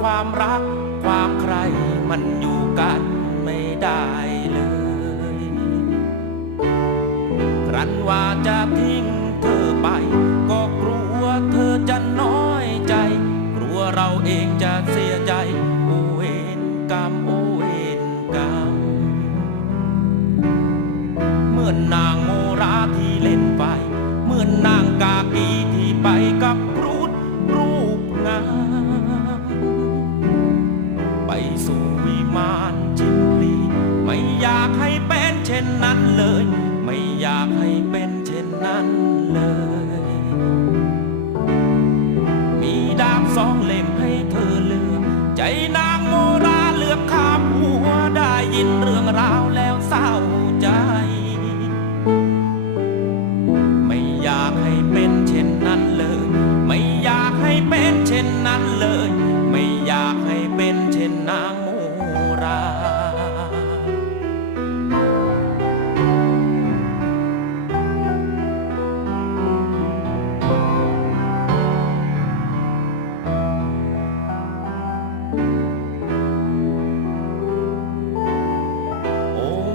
ความรัก ความใครมันอยู่กันไม่ได้เลยรั้นว่าจะทิ้งเธอไป ก็กลัวเธอจะน้อยใจ กลัวเราเองจะเสียใจ โอเวนกรรมโอเวนกรรมเหมือนนางโมราที่เล่นไป เหมือนนางกากีที่ไป มานจิมรีไม่อยากให้เป็นเช่นนั้นเลย ไม่อยากให้เป็นเช่นนั้นเลย มีดาบสองเล่มให้เธอเลือก ใจนางโมราเลือกข้ามหัวได้ยินเรื่องราวแล้วเศร้า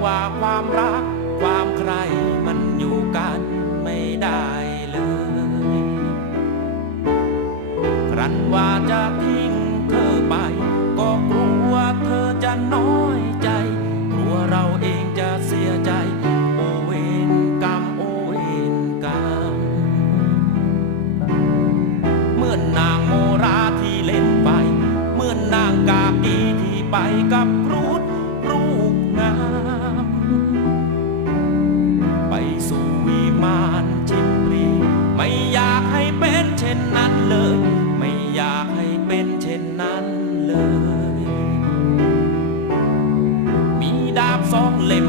ว่าความรัก ความใครมันอยู่กันไม่ได้เลย ครั้นว่าจะทิ้งเธอไป ก็กลัวเธอจะน้อยใจ กลัวเราเองจะเสียใจ โอเวนกรรมโอเวนกรรมเมื่อนนางโมราที่เล่นไป เมื่อนนางกากีที่ไปกับครูด มีดาบสองเล่ม